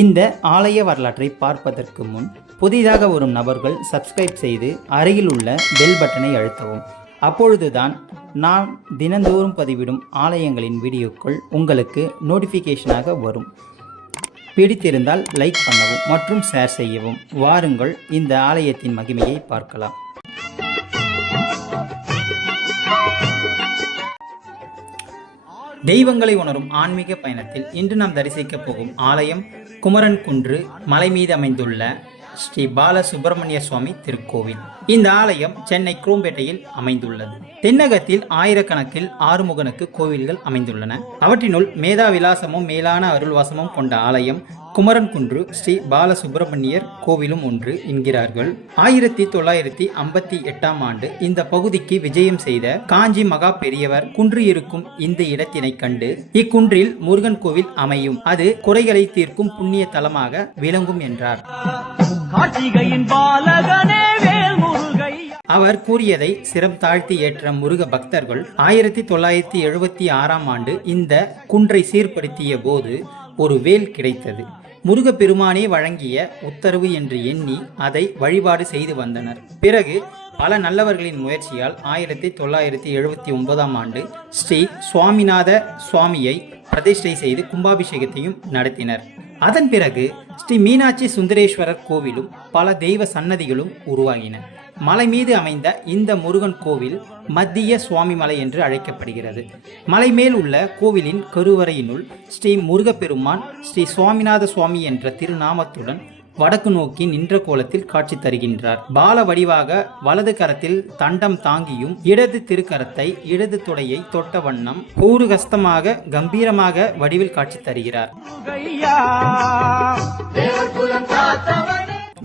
இந்த ஆலய வரலாற்றை பார்ப்பதற்கு முன் புதிதாக வரும் நபர்கள் சப்ஸ்கிரைப் செய்து அருகில் உள்ள பெல் பட்டனை அழுத்தவும். அப்பொழுதுதான் நான் தினந்தோறும் பதிவிடும் ஆலயங்களின் வீடியோக்கள் உங்களுக்கு நோட்டிஃபிகேஷனாக வரும். பிடித்திருந்தால் லைக் பண்ணவும் மற்றும் ஷேர் செய்யவும். வாருங்கள் இந்த ஆலயத்தின் மகிமையை பார்க்கலாம். தெய்வங்களை உணரும் ஆன்மீக பயணத்தில் இன்று நாம் தரிசிக்கப் போகும் ஆலயம் குமரன் குன்று மலை மீது அமைந்துள்ள ஸ்ரீ பால சுப்பிரமணிய சுவாமி திருக்கோவில். இந்த ஆலயம் சென்னை குரோம்பேட்டையில் அமைந்துள்ளது. தென்னகத்தில் ஆயிரக்கணக்கில் ஆறுமுகனுக்கு கோவில்கள் அமைந்துள்ளன. அவற்றினுள் மேதா விலாசமும் மேலான அருள்வாசமும் கொண்ட ஆலயம் குமரன் குன்று ஸ்ரீ பாலசுப்பிரமணியர் கோவிலும் ஒன்று என்கிறார்கள். ஆயிரத்தி தொள்ளாயிரத்தி ஐம்பத்தி எட்டாம் ஆண்டு இந்த பகுதிக்கு விஜயம் செய்த காஞ்சி மகா பெரியவர் குன்று இருக்கும் இந்த இடத்தினை கண்டு இக்குன்றில் முருகன் கோவில் அமையும். அது குறைகளை தீர்க்கும் புண்ணிய தலமாக விளங்கும் என்றார். கார்த்திகையின் பாலகனே வேல் முருகை. அவர் கூறியதை சிரம் தாழ்த்தி ஏற்ற முருக பக்தர்கள் ஆயிரத்தி தொள்ளாயிரத்தி எழுபத்தி ஆறாம் ஆண்டு இந்த குன்றை சீர்படுத்திய போது ஒரு வேல் கிடைத்தது. முருகப்பெருமானே வழங்கிய உத்தரவு என்று எண்ணி அதை வழிபாடு செய்து வந்தனர். பிறகு பல நல்லவர்களின் முயற்சியால் ஆயிரத்தி தொள்ளாயிரத்தி எழுபத்தி ஒன்பதாம் ஆண்டு ஸ்ரீ சுவாமிநாத சுவாமியை பிரதிஷ்டை செய்து கும்பாபிஷேகத்தையும் நடத்தினர். அதன் பிறகு ஸ்ரீ மீனாட்சி சுந்தரேஸ்வரர் கோவிலும் பல தெய்வ சன்னதிகளும் உருவாகின. மலை மீது அமைந்த இந்த முருகன் கோவில் மத்திய சுவாமி மலை என்று அழைக்கப்படுகிறது. மலை மேல் உள்ள கோவிலின் கருவறையினுள் ஸ்ரீ முருகப்பெருமான் ஸ்ரீ சுவாமிநாத சுவாமி என்ற திருநாமத்துடன் வடக்கு நோக்கி நின்ற கோலத்தில் காட்சி தருகின்றார். பால வடிவாக வலது கரத்தில் தண்டம் தாங்கியும் இடது திருக்கரத்தை இடது தொடையை தொட்ட வண்ணம் ஊருகஸ்தமாக கம்பீரமாக வடிவில் காட்சி தருகிறார்.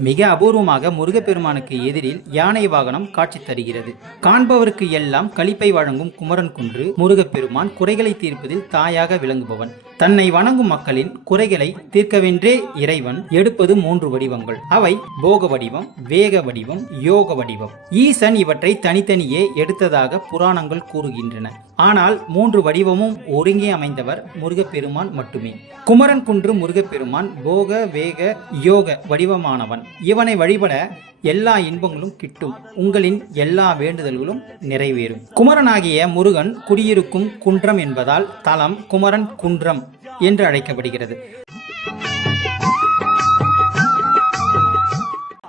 மிக அபூர்வமாக முருகப்பெருமானுக்கு எதிரில் யானை வாகனம் காட்சி தருகிறது. காண்பவருக்கு எல்லாம் களிப்பை வழங்கும் குமரன் குன்று முருகப்பெருமான் குறைகளை தீர்ப்பதில் தாயாக விளங்குபவன். தன்னை வணங்கும் மக்களின் குறைகளை தீர்க்கவென்றே இறைவன் எடுப்பது மூன்று வடிவங்கள். அவை போக வடிவம் வேக வடிவம் யோக வடிவம். ஈசன் இவற்றை தனித்தனியே எடுத்ததாக புராணங்கள் கூறுகின்றன. ஆனால் மூன்று வடிவமும் ஒருங்கே அமைந்தவர் முருகப்பெருமான் மட்டுமே. குமரன் குன்று முருகப்பெருமான் போக வேக யோக வடிவமானவன். இவனை வழிபட எல்லா இன்பங்களும் கிட்டும். உங்களின் எல்லா வேண்டுதல்களும் நிறைவேறும். குமரனாகிய முருகன் குடியிருக்கும் குன்றம் என்பதால் தலம் குமரன் குன்றம் என்று அழைக்கப்படுகிறது.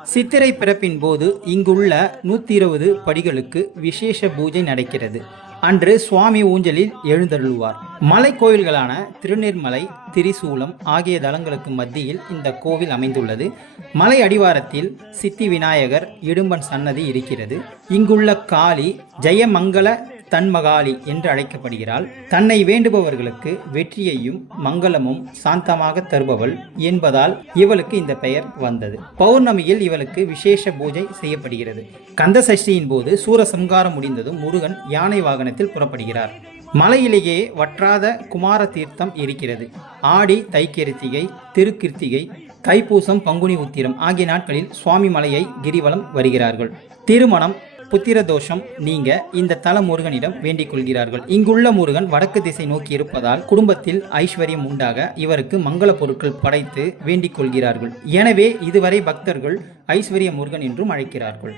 சித்திரை பிறப்பின் போது இங்குள்ள நூற்றி இருபது படிகளுக்கு விசேஷ பூஜை நடக்கிறது. அன்று சுவாமி ஊஞ்சலில் எழுந்தருள்வார். மலை கோவில்களான திருநீர்மலை திரிசூலம் ஆகிய தலங்களுக்கு மத்தியில் இந்த கோவில் அமைந்துள்ளது. மலை அடிவாரத்தில் சித்தி விநாயகர் இடும்பன் சன்னதி இருக்கிறது. இங்குள்ள காளி ஜெயமங்கல தன்மகாளி என்று அழைக்கப்படுகிறாள். தன்னை வேண்டுபவர்களுக்கு வெற்றியையும் மங்களமும் சாந்தமாக தருபவள் என்பதால் இவளுக்கு இந்த பெயர் வந்தது. பௌர்ணமியில் இவளுக்கு விசேஷ பூஜை செய்யப்படுகிறது. கந்த சஷ்டியின் போது சூரசம்காரம் முடிந்ததும் முருகன் யானை வாகனத்தில் புறப்படுகிறார். மலையிலேயே வற்றாத குமார தீர்த்தம் இருக்கிறது. ஆடி தைக்கிருத்திகை திருக்கிருத்திகை தைப்பூசம் பங்குனி உத்திரம் ஆகிய நாட்களில் சுவாமி மலையை கிரிவலம் வருகிறார்கள். திருமணம் புத்திர தோஷம் நீங்க இந்த தல முருகனிடம் வேண்டிக் கொள்கிறார்கள். இங்குள்ள முருகன் வடக்கு திசை நோக்கி இருப்பதால் குடும்பத்தில் ஐஸ்வர்யம் உண்டாக இவருக்கு மங்கள பொருட்கள் படைத்து வேண்டிக் கொள்கிறார்கள். எனவே இதுவரை பக்தர்கள் ஐஸ்வர்ய முருகன் என்றும் அழைக்கிறார்கள்.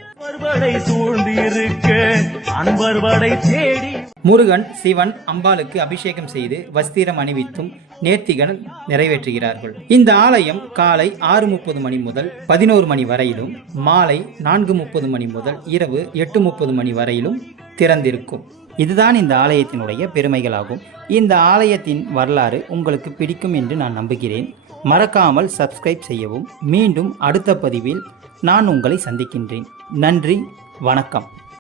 முருகன் சிவன் அம்பாளுக்கு அபிஷேகம் செய்து வஸ்திரம் அணிவித்தும் நேர்த்திகள் நிறைவேற்றுகிறார்கள். இந்த ஆலயம் காலை ஆறு முப்பது மணி முதல் பதினோரு மணி வரையிலும் மாலை நான்கு முப்பது மணி முதல் இரவு எட்டு முப்பது மணி வரையிலும் திறந்திருக்கும். இதுதான் இந்த ஆலயத்தினுடைய பெருமைகளாகும். இந்த ஆலயத்தின் வரலாறு உங்களுக்கு பிடிக்கும் என்று நான் நம்புகிறேன். மறக்காமல் சப்ஸ்கிரைப் செய்யவும். மீண்டும் அடுத்த பதிவில் நான் உங்களை சந்திக்கின்றேன். நன்றி வணக்கம்.